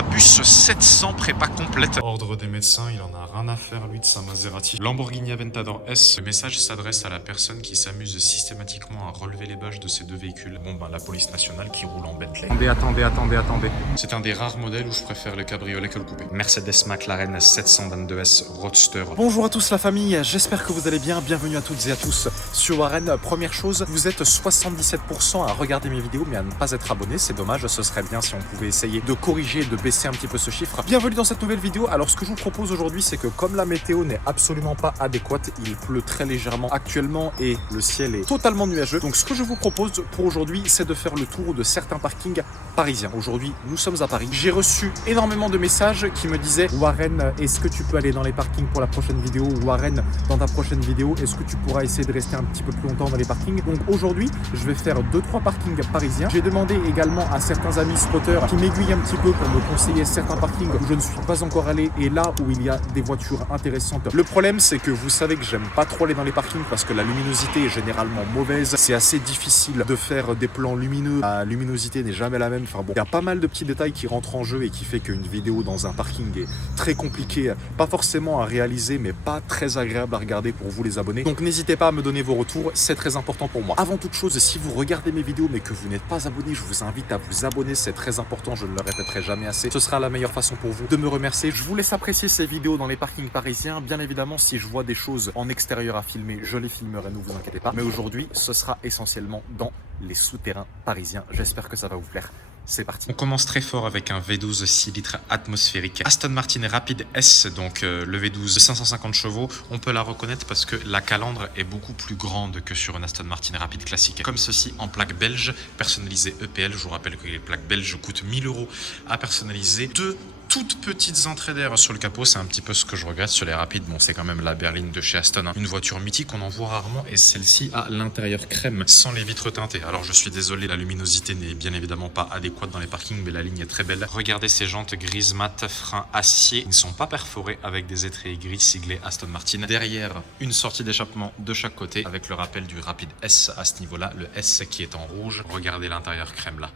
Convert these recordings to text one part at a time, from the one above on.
Brabus 700 prépa complète. Ordre des médecins, il en a rien à faire lui de sa Maserati. Lamborghini Aventador S. Le message s'adresse à la personne qui s'amuse systématiquement à relever les bâches de ces deux véhicules. Bon ben la police nationale qui roule en Bentley. Attendez. C'est un des rares modèles où je préfère le cabriolet que le coupé. Mercedes McLaren 722S Roadster. Bonjour à tous la famille, j'espère que vous allez bien. Bienvenue à toutes et à tous sur Warren. Première chose, vous êtes 77% à regarder mes vidéos mais à ne pas être abonné. C'est dommage, ce serait bien si on pouvait essayer de corriger, de baisser un petit peu ce chiffre. Bienvenue dans cette nouvelle vidéo. Alors ce que je vous propose aujourd'hui, c'est que comme la météo n'est absolument pas adéquate, il pleut très légèrement actuellement et le ciel est totalement nuageux. Donc ce que je vous propose pour aujourd'hui, c'est de faire le tour de certains parkings parisiens. Aujourd'hui, nous sommes à Paris. J'ai reçu énormément de messages qui me disaient Warren, est-ce que tu peux aller dans les parkings pour la prochaine vidéo? Warren, dans ta prochaine vidéo, est-ce que tu pourras essayer de rester un petit peu plus longtemps dans les parkings? Donc aujourd'hui, je vais faire 2-3 parkings parisiens. J'ai demandé également à certains amis spotters qui m'aiguillent un petit peu pour me conseiller certains parkings où je ne suis pas encore allé et là où il y a des voitures intéressantes. Le problème, c'est que vous savez que j'aime pas trop aller dans les parkings parce que la luminosité est généralement mauvaise. C'est assez difficile de faire des plans lumineux. La luminosité n'est jamais la même. Enfin bon, il y a pas mal de petits détails qui rentrent en jeu et qui fait qu'une vidéo dans un parking est très compliquée, pas forcément à réaliser, mais pas très agréable à regarder pour vous les abonnés. Donc n'hésitez pas à me donner vos retours, c'est très important pour moi. Avant toute chose, si vous regardez mes vidéos mais que vous n'êtes pas abonné, je vous invite à vous abonner, c'est très important, je ne le répéterai jamais assez. Ce sera la meilleure façon pour vous de me remercier. Je vous laisse apprécier ces vidéos dans les parkings parisiens. Bien évidemment, si je vois des choses en extérieur à filmer, je les filmerai, ne vous inquiétez pas. Mais aujourd'hui, ce sera essentiellement dans les souterrains parisiens. J'espère que ça va vous plaire. C'est parti. On commence très fort avec un V12 6 litres atmosphérique. Aston Martin Rapid S, donc le V12 550 chevaux. On peut la reconnaître parce que la calandre est beaucoup plus grande que sur une Aston Martin Rapid classique. Comme ceci en plaque belge, personnalisée EPL. Je vous rappelle que les plaques belges coûtent 1000 € à personnaliser. Deux toutes petites entrées d'air sur le capot, c'est un petit peu ce que je regrette sur les rapides. Bon, c'est quand même la berline de chez Aston, hein. Une voiture mythique, on en voit rarement et celle-ci a l'intérieur crème sans les vitres teintées. Alors je suis désolé, la luminosité n'est bien évidemment pas adéquate dans les parkings, mais la ligne est très belle. Regardez ces jantes grises mat, freins acier, ils ne sont pas perforés avec des étriers gris siglés Aston Martin. Derrière, une sortie d'échappement de chaque côté avec le rappel du Rapid S à ce niveau-là, le S qui est en rouge. Regardez l'intérieur crème là.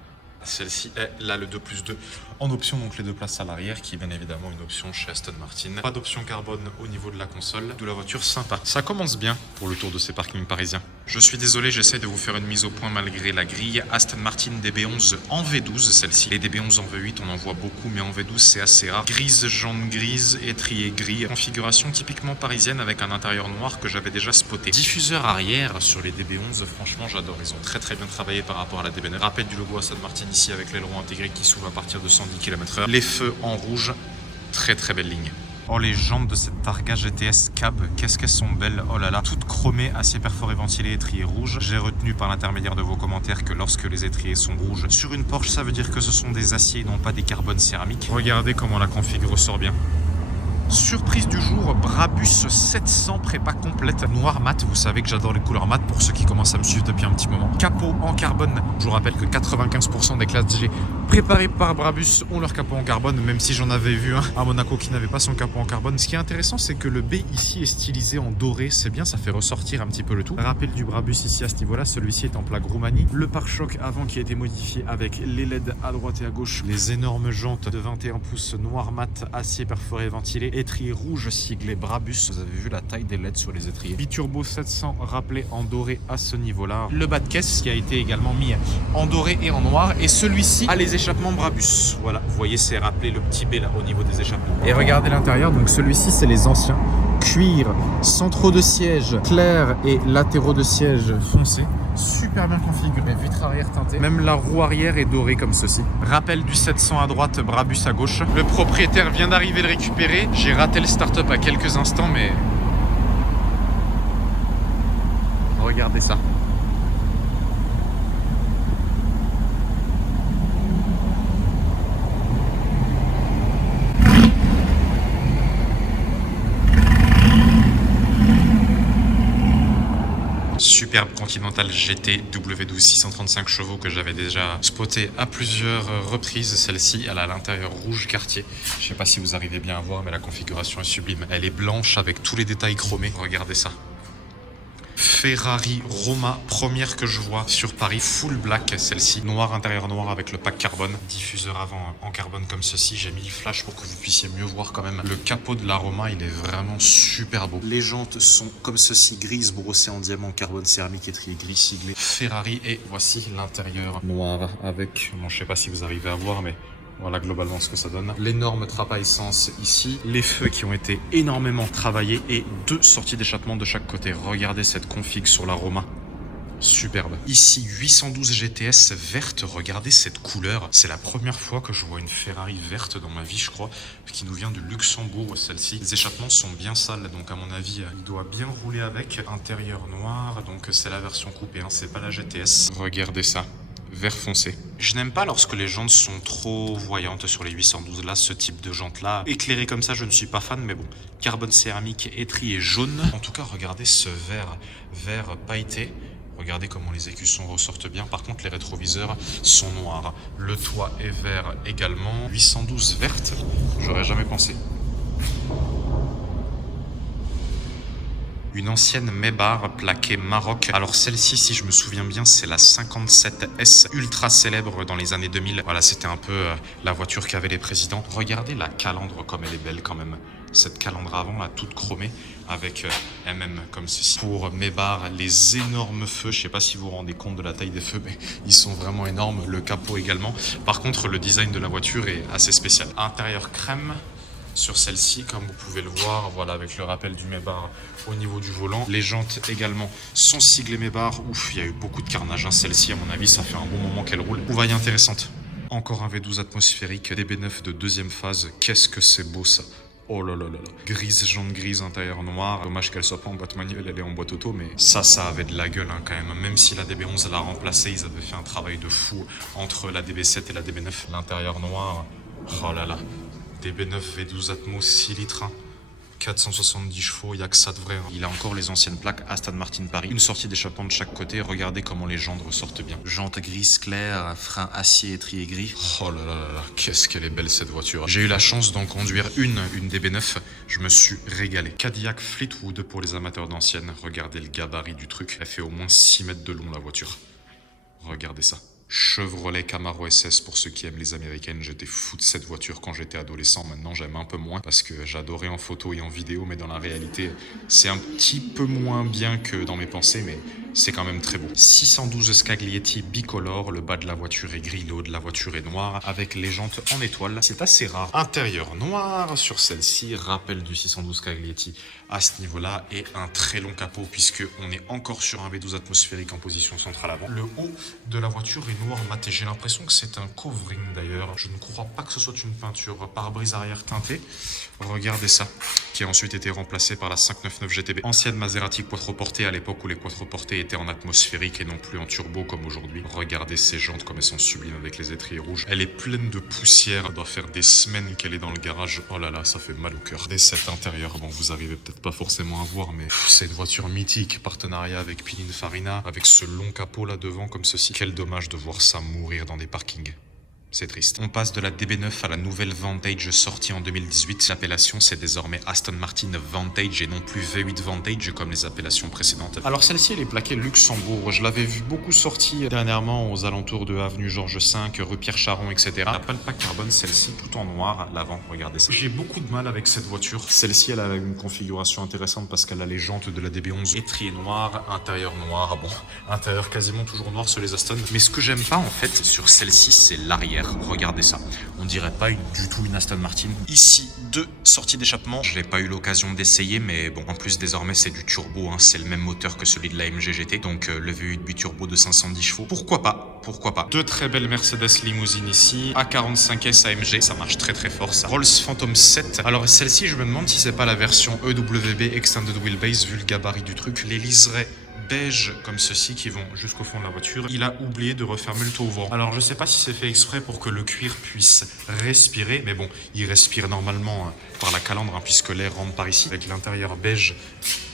Celle-ci est là le 2+2 en option, donc les deux places à l'arrière qui est bien évidemment une option chez Aston Martin. Pas d'option carbone au niveau de la console, d'où la voiture sympa. Ça commence bien pour le tour de ces parkings parisiens. Je suis désolé, j'essaie de vous faire une mise au point malgré la grille. Aston Martin DB11 en V12 celle-ci. Les DB11 en V8 on en voit beaucoup mais en V12 c'est assez rare. Grise, jante grise, étrier gris. Configuration typiquement parisienne avec un intérieur noir que j'avais déjà spoté. Diffuseur arrière sur les DB11, franchement j'adore. Ils ont très bien travaillé par rapport à la DB9. Rappel du logo Aston Martin ici avec l'aileron intégré qui s'ouvre à partir de 110 km/h. Les feux en rouge, très belle ligne. Oh, les jantes de cette Targa GTS Cab, qu'est-ce qu'elles sont belles, oh là là. Toutes chromées, acier perforé ventilé, étrier rouge. J'ai retenu par l'intermédiaire de vos commentaires que lorsque les étriers sont rouges sur une Porsche, ça veut dire que ce sont des aciers et non pas des carbones céramiques. Regardez comment la config ressort bien. Surprise du jour, Brabus 700 prépa complète noir mat. Vous savez que j'adore les couleurs mat pour ceux qui commencent à me suivre depuis un petit moment. Capot en carbone. Je vous rappelle que 95% des classes G préparées par Brabus ont leur capot en carbone, même si j'en avais vu un à Monaco qui n'avait pas son capot en carbone. Ce qui est intéressant, c'est que le B ici est stylisé en doré. C'est bien, ça fait ressortir un petit peu le tout. Rappel du Brabus ici à ce niveau-là. Celui-ci est en plaque Roumanie. Le pare-choc avant qui a été modifié avec les LED à droite et à gauche. Les énormes jantes de 21 pouces noir mat, acier perforé ventilé. Étrier rouge siglé Brabus. Vous avez vu la taille des LED sur les étriers. Biturbo 700 rappelé en doré à ce niveau-là. Le bas de caisse qui a été également mis en doré et en noir. Et celui-ci a les échappements Brabus. Voilà, vous voyez, c'est rappelé le petit B là au niveau des échappements. Et regardez l'intérieur. Donc celui-ci, c'est les anciens. Cuir, centraux de siège clairs et latéraux de siège foncés. Super bien configuré, vitre arrière teintée. Même la roue arrière est dorée comme ceci. Rappel du 700 à droite, Brabus à gauche. Le propriétaire vient d'arriver le récupérer. J'ai raté le start-up à quelques instants, mais... regardez ça. Superbe Continental GT W12 635 chevaux que j'avais déjà spoté à plusieurs reprises. Celle-ci, elle a l'intérieur rouge quartier. Je sais pas si vous arrivez bien à voir, mais la configuration est sublime. Elle est blanche avec tous les détails chromés. Regardez ça. Ferrari Roma, première que je vois sur Paris, full black celle-ci, noir, intérieur noir avec le pack carbone, diffuseur avant en carbone comme ceci, j'ai mis le flash pour que vous puissiez mieux voir quand même. Le capot de la Roma, il est vraiment super beau. Les jantes sont comme ceci, grises, brossées en diamant, carbone céramique étrié gris siglé. Ferrari, et voici l'intérieur noir avec, bon je sais pas si vous arrivez à voir mais voilà globalement ce que ça donne. L'énorme trappe à essence ici, les feux qui ont été énormément travaillés et 2 sorties d'échappement de chaque côté. Regardez cette config sur la Roma. Superbe. Ici 812 GTS verte, regardez cette couleur. C'est la première fois que je vois une Ferrari verte dans ma vie je crois, qui nous vient de Luxembourg celle-ci. Les échappements sont bien sales donc à mon avis il doit bien rouler avec. Intérieur noir, donc c'est la version coupée, hein, c'est pas la GTS. Regardez ça. Vert foncé. Je n'aime pas lorsque les jantes sont trop voyantes sur les 812 là, ce type de jantes là. Éclairé comme ça, je ne suis pas fan, mais bon. Carbone céramique étrié jaune. En tout cas, regardez ce vert pailleté. Regardez comment les écussons ressortent bien. Par contre, les rétroviseurs sont noirs. Le toit est vert également. 812 verte, j'aurais jamais pensé. Une ancienne Maybach plaquée Maroc. Alors celle-ci, si je me souviens bien, c'est la 57S, ultra célèbre dans les années 2000. Voilà, c'était un peu la voiture qu'avaient les présidents. Regardez la calandre comme elle est belle quand même. Cette calandre avant, là, toute chromée, avec MM comme ceci. Pour Maybach, les énormes feux, je sais pas si vous vous rendez compte de la taille des feux, mais ils sont vraiment énormes. Le capot également. Par contre, le design de la voiture est assez spécial. Intérieur crème. Sur celle-ci, comme vous pouvez le voir, voilà, avec le rappel du Maybach au niveau du volant. Les jantes également sont siglées Maybach. Ouf, il y a eu beaucoup de carnage. Hein. Celle-ci, à mon avis, ça fait un bon moment qu'elle roule. Trouvaille intéressante. Encore un V12 atmosphérique, DB9 de deuxième phase. Qu'est-ce que c'est beau ça. Oh là là là là. Grise, jante grise, intérieur noir. Dommage qu'elle soit pas en boîte manuelle, elle est en boîte auto, mais ça avait de la gueule hein, quand même. Même si la DB11 l'a remplacée, ils avaient fait un travail de fou entre la DB7 et la DB9. L'intérieur noir, oh là là. DB9 V12 Atmos 6 litres, 470 chevaux, il n'y a que ça de vrai. Hein. Il a encore les anciennes plaques Aston Martin Paris. Une sortie d'échappement de chaque côté, regardez comment les jantes ressortent bien. Jantes grises claires, frein acier étrié gris. Oh là là là là, qu'est-ce qu'elle est belle cette voiture. J'ai eu la chance d'en conduire une DB9, je me suis régalé. Cadillac Fleetwood pour les amateurs d'anciennes, regardez le gabarit du truc. Elle fait au moins 6 mètres de long la voiture. Regardez ça. Chevrolet Camaro SS pour ceux qui aiment les américaines. J'étais fou de cette voiture quand j'étais adolescent. Maintenant j'aime un peu moins parce que j'adorais en photo et en vidéo, mais dans la réalité c'est un petit peu moins bien que dans mes pensées, mais c'est quand même très beau. 612 Scaglietti bicolore, le bas de la voiture est gris, le haut de la voiture est noir avec les jantes en étoile. C'est assez rare. Intérieur noir sur celle-ci, rappel du 612 Scaglietti à ce niveau-là et un très long capot puisque on est encore sur un V12 atmosphérique en position centrale avant. Le haut de la voiture est noir maté. J'ai l'impression que c'est un covering d'ailleurs. Je ne crois pas que ce soit une peinture. Pare-brise arrière teintée. Regardez ça, qui a ensuite été remplacé par la 599 GTB. Ancienne Maserati quattroportée à l'époque où les quattroportés étaient en atmosphérique et non plus en turbo comme aujourd'hui. Regardez ces jantes comme elles sont sublimes avec les étriers rouges. Elle est pleine de poussière. Elle doit faire des semaines qu'elle est dans le garage. Oh là là, ça fait mal au cœur. Dès cet intérieur, bon, vous arrivez peut-être pas forcément à voir, mais c'est une voiture mythique. Partenariat avec Pininfarina, avec ce long capot là devant comme ceci. Quel dommage de voir ça mourir dans des parkings. C'est triste. On passe de la DB9 à la nouvelle Vantage sortie en 2018. L'appellation c'est désormais Aston Martin Vantage et non plus V8 Vantage comme les appellations précédentes. Alors celle-ci elle est plaquée Luxembourg. Je l'avais vu beaucoup sortie dernièrement aux alentours de avenue Georges V, rue Pierre Charon, etc. Elle n'a pas le pack carbone, celle-ci tout en noir. L'avant, regardez ça. J'ai beaucoup de mal avec cette voiture. Celle-ci elle a une configuration intéressante parce qu'elle a les jantes de la DB11. Étrier noir, intérieur noir. Bon, intérieur quasiment toujours noir sur les Aston. Mais ce que j'aime pas en fait sur celle-ci c'est l'arrière. Regardez ça, on dirait pas du tout une Aston Martin. Ici, 2 sorties d'échappement. Je n'ai pas eu l'occasion d'essayer, mais bon, en plus désormais c'est du turbo, hein. C'est le même moteur que celui de la MG GT, donc le V8 biturbo de 510 chevaux. Pourquoi pas. 2 très belles Mercedes limousines ici, A45S AMG, ça marche très très fort ça. Rolls Phantom 7, alors celle-ci je me demande si c'est pas la version EWB Extended Wheelbase vu le gabarit du truc. Les liserés beige comme ceci qui vont jusqu'au fond de la voiture. Il a oublié de refermer le toit ouvrant. Alors je sais pas si c'est fait exprès pour que le cuir puisse respirer, mais bon, il respire normalement par la calandre hein, puisque l'air rentre par ici avec l'intérieur beige.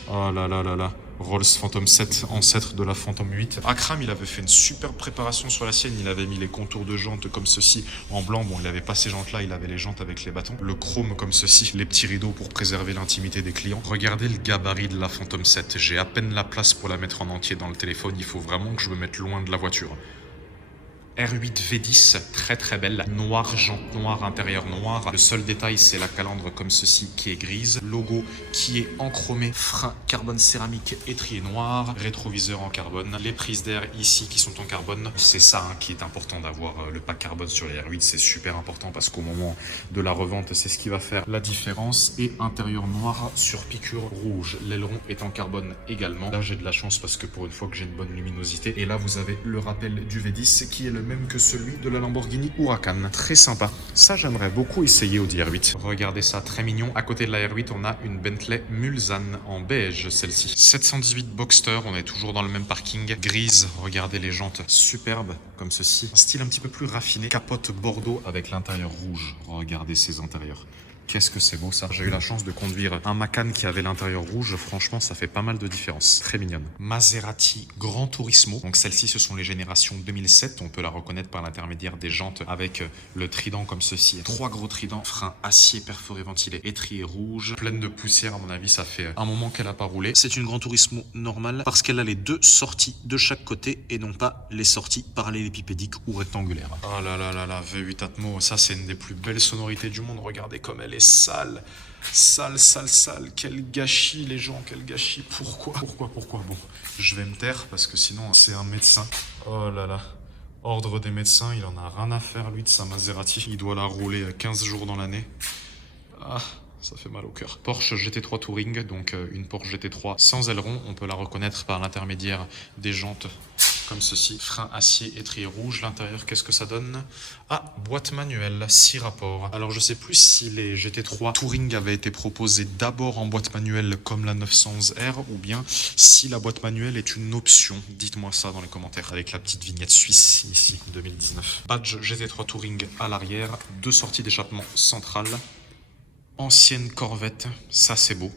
Oh là là là là. Rolls Phantom 7, ancêtre de la Phantom 8. Akram, il avait fait une superbe préparation sur la sienne. Il avait mis les contours de jantes comme ceci en blanc. Bon, il avait pas ces jantes-là, il avait les jantes avec les bâtons. Le chrome comme ceci, les petits rideaux pour préserver l'intimité des clients. Regardez le gabarit de la Phantom 7. J'ai à peine la place pour la mettre en entier dans le téléphone. Il faut vraiment que je me mette loin de la voiture. R8 V10, très très belle, noir, jante noire, intérieur noir. Le seul détail, c'est la calandre comme ceci qui est grise. Logo qui est enchromé, frein carbone céramique, étrier noir, rétroviseur en carbone. Les prises d'air ici qui sont en carbone. C'est ça qui est important d'avoir le pack carbone sur les R8, c'est super important parce qu'au moment de la revente, c'est ce qui va faire la différence. Et intérieur noir sur piqûre rouge. L'aileron est en carbone également. Là, j'ai de la chance parce que pour une fois que j'ai une bonne luminosité. Et là, vous avez le rappel du V10 qui est le même que celui de la Lamborghini Huracan. Très sympa. Ça, j'aimerais beaucoup essayer au DR8. Regardez ça, très mignon. À côté de la R8, on a une Bentley Mulsanne en beige, celle-ci. 718 Boxster, on est toujours dans le même parking. Grise, regardez les jantes superbes comme ceci. Un style un petit peu plus raffiné. Capote bordeaux avec l'intérieur rouge. Regardez ces intérieurs. Qu'est-ce que c'est beau ça. J'ai eu la chance de conduire un Macan qui avait l'intérieur rouge. Franchement, ça fait pas mal de différence. Très mignonne. Maserati Gran Turismo. Donc celles-ci, ce sont les générations 2007. On peut la reconnaître par l'intermédiaire des jantes avec le trident comme ceci. 3 gros tridents, frein acier perforé ventilé, étrier rouge, pleine de poussière. À mon avis, ça fait un moment qu'elle a pas roulé. C'est une Gran Turismo normale parce qu'elle a les 2 sorties de chaque côté et non pas les sorties parallélépipédiques ou rectangulaires. Oh là là là là, V8 Atmo, ça c'est une des plus belles sonorités du monde. Regardez comme elle est sale. Sale, sale, sale. Quel gâchis, les gens, quel gâchis. Pourquoi? Bon, je vais me taire parce que sinon, c'est un médecin. Oh là là. Ordre des médecins, il en a rien à faire, lui, de sa Maserati. Il doit la rouler 15 jours dans l'année. Ah, ça fait mal au cœur. Porsche GT3 Touring, donc une Porsche GT3 sans aileron. On peut la reconnaître par l'intermédiaire des jantes comme ceci. Frein acier, étrier rouge. L'intérieur, qu'est-ce que ça donne? Ah, boîte manuelle, 6 rapports. Alors, je sais plus si les GT3 Touring avaient été proposés d'abord en boîte manuelle comme la 900R ou bien si la boîte manuelle est une option. Dites-moi ça dans les commentaires avec la petite vignette suisse ici, 2019. Badge GT3 Touring à l'arrière. 2 sorties d'échappement centrales. Ancienne Corvette, ça c'est beau.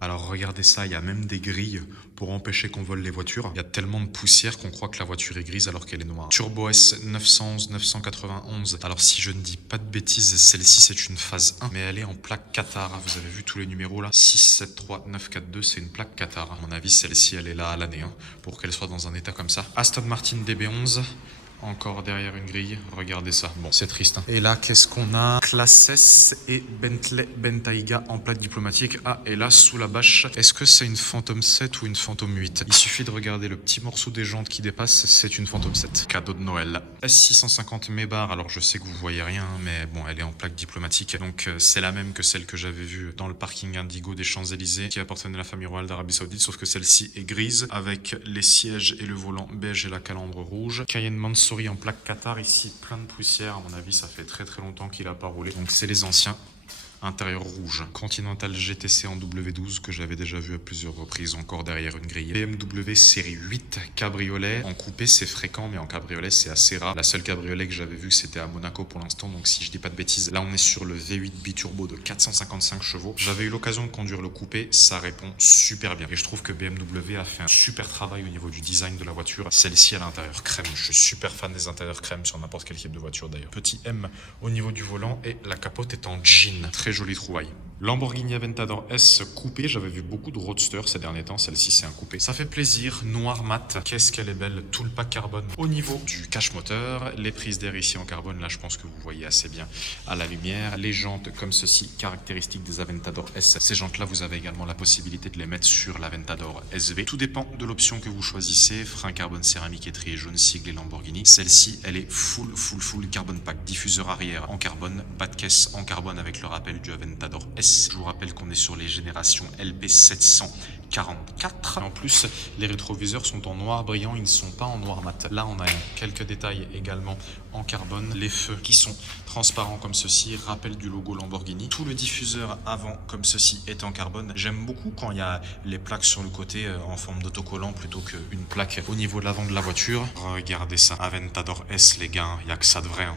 Alors regardez ça, il y a même des grilles pour empêcher qu'on vole les voitures. Il y a tellement de poussière qu'on croit que la voiture est grise alors qu'elle est noire. Turbo S 911, 991. Alors si je ne dis pas de bêtises, celle-ci c'est une phase 1, mais elle est en plaque Qatar. Vous avez vu tous les numéros là? 673942, c'est une plaque Qatar. À mon avis, celle-ci elle est là à l'année pour qu'elle soit dans un état comme ça. Aston Martin DB11. Encore derrière une grille, regardez ça. Bon, c'est triste. Et là, qu'est-ce qu'on a? Classe S et Bentley Bentayga en plaque diplomatique. Ah, et là, sous la bâche, est-ce que c'est une Phantom 7 ou une Phantom 8? Il suffit de regarder le petit morceau des jantes qui dépasse, c'est une Phantom 7. Cadeau de Noël. S650 Mebar, alors je sais que vous voyez rien, mais bon, elle est en plaque diplomatique. Donc, c'est la même que celle que j'avais vue dans le parking Indigo des Champs-Élysées, qui appartenait à la famille royale d'Arabie Saoudite, sauf que celle-ci est grise, avec les sièges et le volant beige et la calandre rouge. Cayenne Mansour en plaque Qatar, ici plein de poussière. À mon avis, ça fait très très longtemps qu'il a pas roulé. Donc c'est les anciens. Intérieur rouge. Continental GTC en W12 que j'avais déjà vu à plusieurs reprises, encore derrière une grille. BMW série 8 cabriolet. En coupé c'est fréquent, mais en cabriolet c'est assez rare. La seule cabriolet que j'avais vue c'était à Monaco pour l'instant, donc si je dis pas de bêtises, là on est sur le V8 biturbo de 455 chevaux. J'avais eu l'occasion de conduire le coupé, ça répond super bien. Et je trouve que BMW a fait un super travail au niveau du design de la voiture. Celle-ci à l'intérieur crème. Je suis super fan des intérieurs crème sur n'importe quel type de voiture d'ailleurs. Petit M au niveau du volant et la capote est en jean. Très jolie trouvaille. Lamborghini Aventador S coupé, j'avais vu beaucoup de roadsters ces derniers temps, celle-ci c'est un coupé. Ça fait plaisir, noir mat, qu'est-ce qu'elle est belle, tout le pack carbone. Au niveau du cache moteur, les prises d'air ici en carbone, là je pense que vous voyez assez bien à la lumière. Les jantes comme ceci, caractéristiques des Aventador S. Ces jantes-là, vous avez également la possibilité de les mettre sur l'Aventador SV. Tout dépend de l'option que vous choisissez. Frein carbone céramique étrier jaune siglé Lamborghini. Celle-ci, elle est full carbone pack. Diffuseur arrière en carbone, bas de caisse en carbone avec le rappel du Aventador S. Je vous rappelle qu'on est sur les générations LB744. En plus, les rétroviseurs sont en noir brillant, ils ne sont pas en noir mat. Là, on a quelques détails également en carbone. Les feux qui sont transparents comme ceci, rappel du logo Lamborghini. Tout le diffuseur avant comme ceci est en carbone. J'aime beaucoup quand il y a les plaques sur le côté en forme d'autocollant plutôt qu'une plaque au niveau de l'avant de la voiture. Regardez ça, Aventador S les gars, il n'y a que ça de vrai.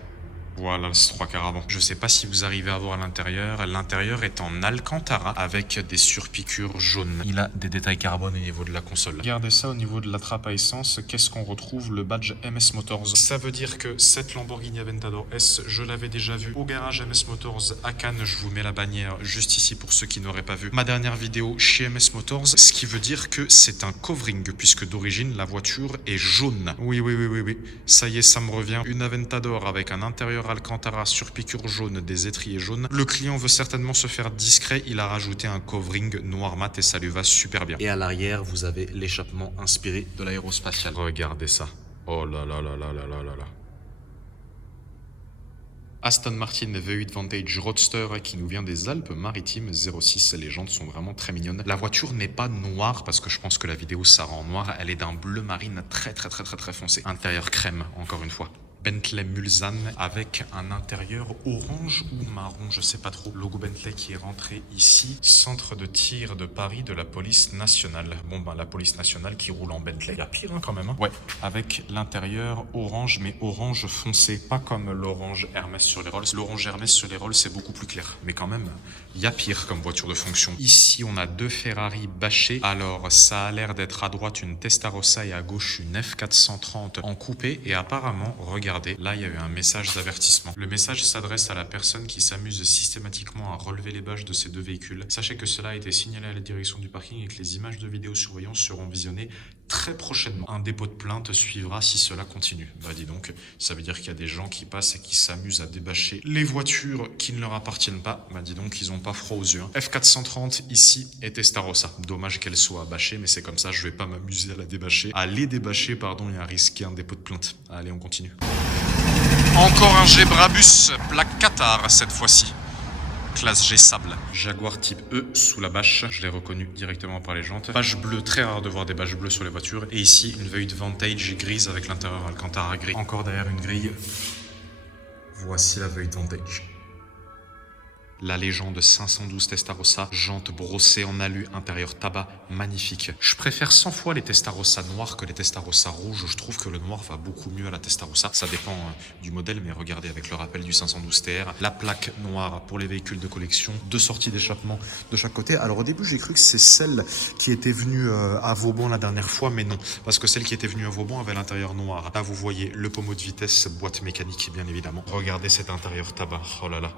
Voilà, c'est 3 quarts avant. Je sais pas si vous arrivez à voir l'intérieur. L'intérieur est en alcantara avec des surpiqûres jaunes. Il a des détails carbone au niveau de la console. Regardez ça au niveau de la trappe à essence. Qu'est-ce qu'on retrouve? Le badge MS Motors. Ça veut dire que cette Lamborghini Aventador S, je l'avais déjà vue au garage MS Motors à Cannes. Je vous mets la bannière juste ici pour ceux qui n'auraient pas vu ma dernière vidéo chez MS Motors. Ce qui veut dire que c'est un covering puisque d'origine la voiture est jaune. Oui. Ça y est, ça me revient. Une Aventador avec un intérieur Alcantara sur piqûre jaune, des étriers jaunes. Le client veut certainement se faire discret, il a rajouté un covering noir mat et ça lui va super bien. Et à l'arrière, vous avez l'échappement inspiré de l'aérospatiale. Regardez ça. Oh là là là là là là là là. Aston Martin V8 Vantage Roadster qui nous vient des Alpes-Maritimes 06. Les jantes sont vraiment très mignonnes. La voiture n'est pas noire parce que je pense que la vidéo ça rend noir. Elle est d'un bleu marine très foncé. Intérieur crème, encore une fois. Bentley Mulsanne avec un intérieur orange ou marron, je sais pas trop. Logo Bentley qui est rentré ici. Centre de tir de Paris de la police nationale. Bon ben la police nationale qui roule en Bentley. Il y a pire quand même. Ouais, avec l'intérieur orange mais orange foncé. Pas comme l'orange Hermès sur les Rolls. L'orange Hermès sur les Rolls c'est beaucoup plus clair. Mais quand même, il y a pire comme voiture de fonction. Ici on a deux Ferrari bâchés. Alors ça a l'air d'être à droite une Testarossa et à gauche une F430 en coupé. Et apparemment, regardez. Là, il y a eu un message d'avertissement. Le message s'adresse à la personne qui s'amuse systématiquement à relever les bâches de ces deux véhicules. Sachez que cela a été signalé à la direction du parking et que les images de vidéosurveillance seront visionnées très prochainement. Un dépôt de plainte suivra si cela continue. Bah dis donc, ça veut dire qu'il y a des gens qui passent et qui s'amusent à débâcher les voitures qui ne leur appartiennent pas. Bah dis donc, ils ont pas froid aux yeux. F430 ici est Testarossa. Dommage qu'elle soit bâchée, mais c'est comme ça, je vais pas m'amuser à la débâcher. À les débâcher, pardon, et à risquer un dépôt de plainte. Allez, on continue. Encore un G Brabus, plaque Qatar cette fois-ci. Classe G sable. Jaguar type E sous la bâche. Je l'ai reconnu directement par les jantes. Bâche bleue, très rare de voir des bâches bleues sur les voitures. Et ici, une V8 Vantage grise avec l'intérieur Alcantara gris. Encore derrière une grille. Voici la V8 Vantage. La légende 512 Testarossa, jantes brossées en alu, intérieur tabac, magnifique. Je préfère 100 fois les Testarossa noirs que les Testarossa rouges. Je trouve que le noir va beaucoup mieux à la Testarossa. Ça dépend du modèle, mais regardez avec le rappel du 512 TR. La plaque noire pour les véhicules de collection. Deux sorties d'échappement de chaque côté. Alors au début, j'ai cru que c'est celle qui était venue à Vauban la dernière fois, mais non. Parce que celle qui était venue à Vauban avait l'intérieur noir. Là, vous voyez le pommeau de vitesse, boîte mécanique, bien évidemment. Regardez cet intérieur tabac. Oh là là.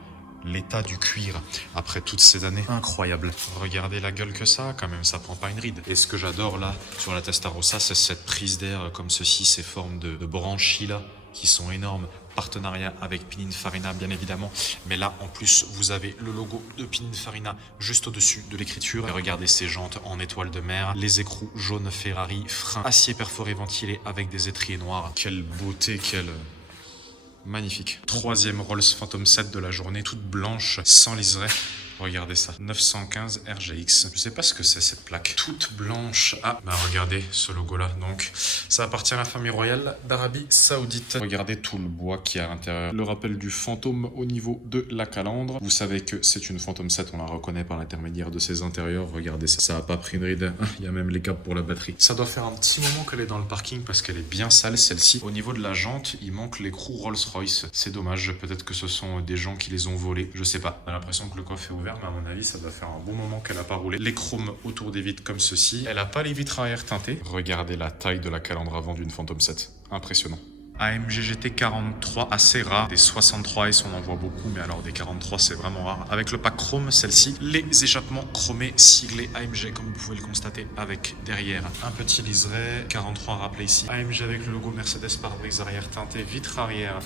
L'état du cuir après toutes ces années, incroyable. Regardez la gueule que ça a quand même, ça prend pas une ride. Et ce que j'adore là sur la Testarossa, c'est cette prise d'air comme ceci, ces formes de branchies là qui sont énormes. Partenariat avec Pininfarina bien évidemment, mais là en plus vous avez le logo de Pininfarina juste au-dessus de l'écriture. Et regardez ces jantes en étoile de mer, les écrous jaunes Ferrari, freins acier perforé ventilé avec des étriers noirs. Quelle beauté, quelle... Magnifique. Troisième Rolls Phantom 7 de la journée, toute blanche, sans liseré. Regardez ça, 915 RGX. Je sais pas ce que c'est cette plaque. Toute blanche. Ah, bah regardez ce logo-là. Donc, ça appartient à la famille royale d'Arabie Saoudite. Regardez tout le bois qui est à l'intérieur. Le rappel du fantôme au niveau de la calandre. Vous savez que c'est une Phantom 7, on la reconnaît par l'intermédiaire de ses intérieurs. Regardez ça, ça a pas pris une ride. Il y a même les câbles pour la batterie. Ça doit faire un petit moment qu'elle est dans le parking parce qu'elle est bien sale celle-ci. Au niveau de la jante, il manque l'écrou Rolls-Royce. C'est dommage, peut-être que ce sont des gens qui les ont volés. Je sais pas. On a l'impression que le coffre est ouvert, mais à mon avis, ça doit faire un bon moment qu'elle a pas roulé. Les chromes autour des vitres comme ceci. Elle a pas les vitres arrière teintées. Regardez la taille de la calandre avant d'une Phantom 7. Impressionnant. AMG GT 43, assez rare. Des 63S, on en voit beaucoup, mais alors des 43, c'est vraiment rare. Avec le pack chrome, celle-ci, les échappements chromés siglés AMG, comme vous pouvez le constater, avec derrière un petit liseré, 43 rappelé ici. AMG avec le logo Mercedes pare-brise arrière teinté, vitre arrière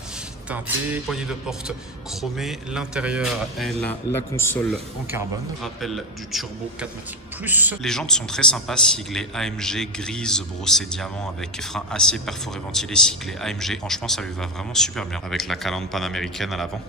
teintée, poignée de porte chromée. L'intérieur, elle a la console en carbone. Rappel du turbo 4matic plus. Les jantes sont très sympas, siglées AMG, grise, brossée diamant avec frein acier perforé ventilé, siglé AMG. Franchement, ça lui va vraiment super bien. Avec la calandre panaméricaine à l'avant.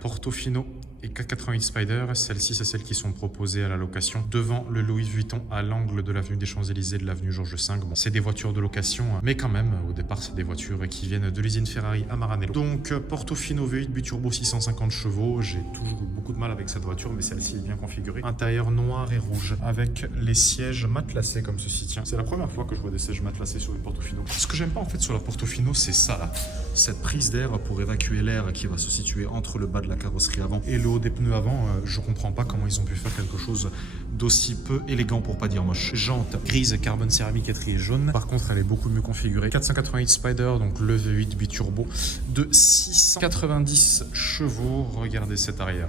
Portofino et 488 Spider. Celles-ci, c'est celles qui sont proposées à la location devant le Louis Vuitton à l'angle de l'avenue des Champs-Élysées de l'avenue Georges V. Bon, c'est des voitures de location, mais quand même, au départ, c'est des voitures qui viennent de l'usine Ferrari à Maranello. Donc, Portofino V8 biturbo 650 chevaux. J'ai toujours eu beaucoup de mal avec cette voiture, mais celle-ci est bien configurée. Intérieur noir et rouge avec les sièges matelassés comme ceci. Tiens, c'est la première fois que je vois des sièges matelassés sur une Portofino. Ce que j'aime pas en fait sur la Portofino, c'est ça là. Cette prise d'air pour évacuer l'air qui va se situer entre le bas de la carrosserie avant et le haut des pneus avant. Je comprends pas comment ils ont pu faire quelque chose d'aussi peu élégant pour pas dire moche. Jante grise, carbone céramique étrier jaune. Par contre, elle est beaucoup mieux configurée. 488 Spider, donc le V8 biturbo de 690 chevaux. Regardez cet arrière.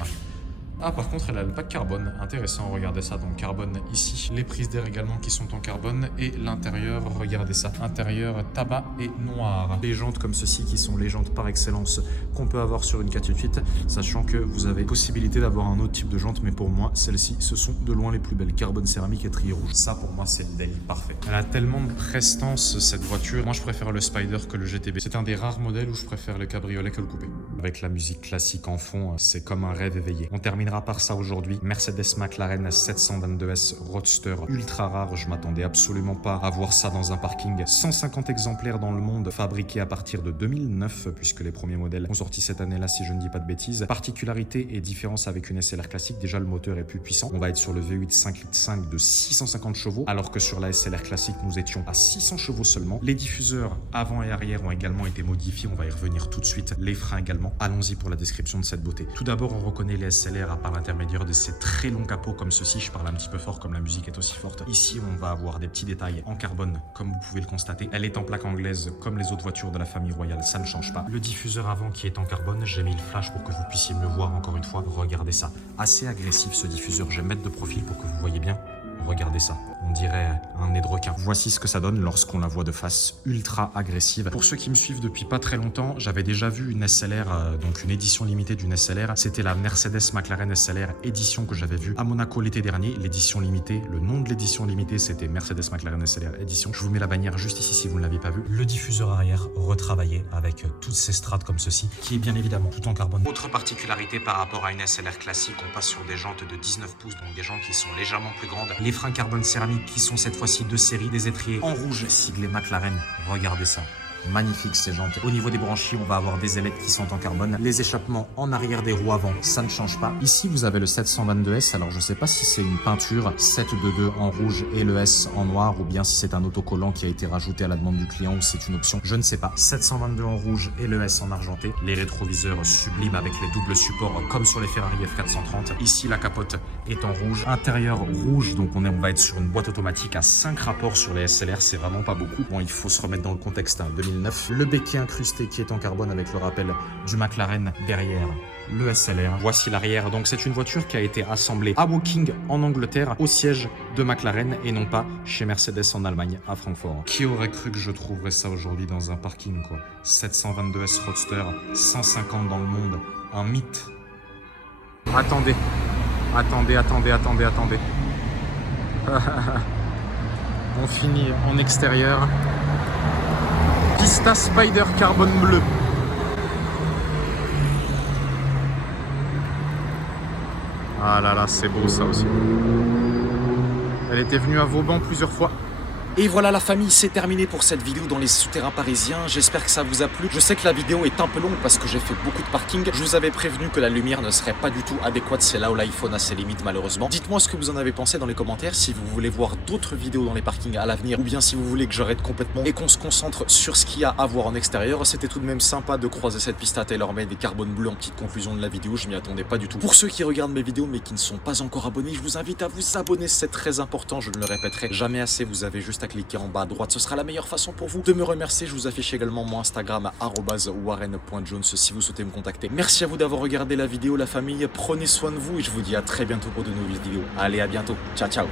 Ah, par contre, elle a le pack carbone. Intéressant, regardez ça. Donc, carbone ici. Les prises d'air également qui sont en carbone. Et l'intérieur, regardez ça. Intérieur tabac et noir. Les jantes comme ceci qui sont les jantes par excellence qu'on peut avoir sur une 488. Sachant que vous avez possibilité d'avoir un autre type de jante. Mais pour moi, celles-ci, ce sont de loin les plus belles. Carbone céramique et trier rouge. Ça, pour moi, c'est le délit parfait. Elle a tellement de prestance, cette voiture. Moi, je préfère le Spider que le GTB. C'est un des rares modèles où je préfère le cabriolet que le coupé. Avec la musique classique en fond, c'est comme un rêve éveillé. On terminera par ça aujourd'hui. Mercedes McLaren 722S Roadster ultra rare. Je m'attendais absolument pas à voir ça dans un parking. 150 exemplaires dans le monde, fabriqués à partir de 2009, puisque les premiers modèles ont sorti cette année-là, si je ne dis pas de bêtises. Particularité et différence avec une SLR classique, déjà le moteur est plus puissant. On va être sur le V8 5,5 litres de 650 chevaux, alors que sur la SLR classique, nous étions à 600 chevaux seulement. Les diffuseurs avant et arrière ont également été modifiés. On va y revenir tout de suite. Les freins également. Allons-y pour la description de cette beauté. Tout d'abord, on reconnaît les SLR par l'intermédiaire de ces très longs capots comme ceci. Je parle un petit peu fort comme la musique est aussi forte. Ici, on va avoir des petits détails en carbone, comme vous pouvez le constater. Elle est en plaque anglaise comme les autres voitures de la famille royale, ça ne change pas. Le diffuseur avant qui est en carbone, j'ai mis le flash pour que vous puissiez me le voir encore une fois. Regardez ça. Assez agressif ce diffuseur. Je vais mettre de profil pour que vous voyez bien. Regardez ça, on dirait un nez de requin. Voici ce que ça donne lorsqu'on la voit de face, ultra agressive. Pour ceux qui me suivent depuis pas très longtemps, j'avais déjà vu une SLR, donc une édition limitée d'une SLR. C'était la Mercedes McLaren SLR édition que j'avais vue à Monaco l'été dernier. L'édition limitée, le nom de l'édition limitée, c'était Mercedes McLaren SLR édition. Je vous mets la bannière juste ici si vous ne l'avez pas vu. Le diffuseur arrière retravaillé avec toutes ces strates comme ceci, qui est bien évidemment tout en carbone. Autre particularité par rapport à une SLR classique, on passe sur des jantes de 19 pouces, donc des jantes qui sont légèrement plus grandes. Les freins carbone céramique qui sont cette fois-ci de série, des étriers en rouge siglés McLaren. Regardez ça. Magnifique ces jantes. Au niveau des branchies, on va avoir des ailettes qui sont en carbone. Les échappements en arrière des roues avant, ça ne change pas. Ici, vous avez le 722S. Alors, je ne sais pas si c'est une peinture 722 en rouge et le S en noir, ou bien si c'est un autocollant qui a été rajouté à la demande du client, ou c'est une option. Je ne sais pas. 722 en rouge et le S en argenté. Les rétroviseurs sublimes avec les doubles supports comme sur les Ferrari F430. Ici, la capote est en rouge. Intérieur rouge, donc on va être sur une boîte automatique à 5 rapports sur les SLR. C'est vraiment pas beaucoup. Bon, il faut se remettre dans le contexte. 2009. Le béquet incrusté qui est en carbone avec le rappel du McLaren derrière le SLR. Voici l'arrière. Donc c'est une voiture qui a été assemblée à Woking en Angleterre au siège de McLaren et non pas chez Mercedes en Allemagne à Francfort. Qui aurait cru que je trouverais ça aujourd'hui dans un parking quoi. 722S Roadster, 150 dans le monde, un mythe. Attendez. On finit en extérieur. Pista Spider carbone bleu. Ah là là, c'est beau ça aussi. Elle était venue à Vauban plusieurs fois. Et voilà la famille, c'est terminé pour cette vidéo dans les souterrains parisiens. J'espère que ça vous a plu. Je sais que la vidéo est un peu longue parce que j'ai fait beaucoup de parking. Je vous avais prévenu que la lumière ne serait pas du tout adéquate. C'est là où l'iPhone a ses limites malheureusement. Dites-moi ce que vous en avez pensé dans les commentaires. Si vous voulez voir d'autres vidéos dans les parkings à l'avenir ou bien si vous voulez que j'arrête complètement et qu'on se concentre sur ce qu'il y a à voir en extérieur. C'était tout de même sympa de croiser cette piste à TaylorMade et carbone bleu en petite conclusion de la vidéo. Je m'y attendais pas du tout. Pour ceux qui regardent mes vidéos mais qui ne sont pas encore abonnés, je vous invite à vous abonner. C'est très important. Je ne le répéterai jamais assez. Vous avez juste à cliquer en bas à droite. Ce sera la meilleure façon pour vous de me remercier. Je vous affiche également mon Instagram à @warren.jones si vous souhaitez me contacter. Merci à vous d'avoir regardé la vidéo, la famille. Prenez soin de vous et je vous dis à très bientôt pour de nouvelles vidéos. Allez, à bientôt. Ciao, ciao.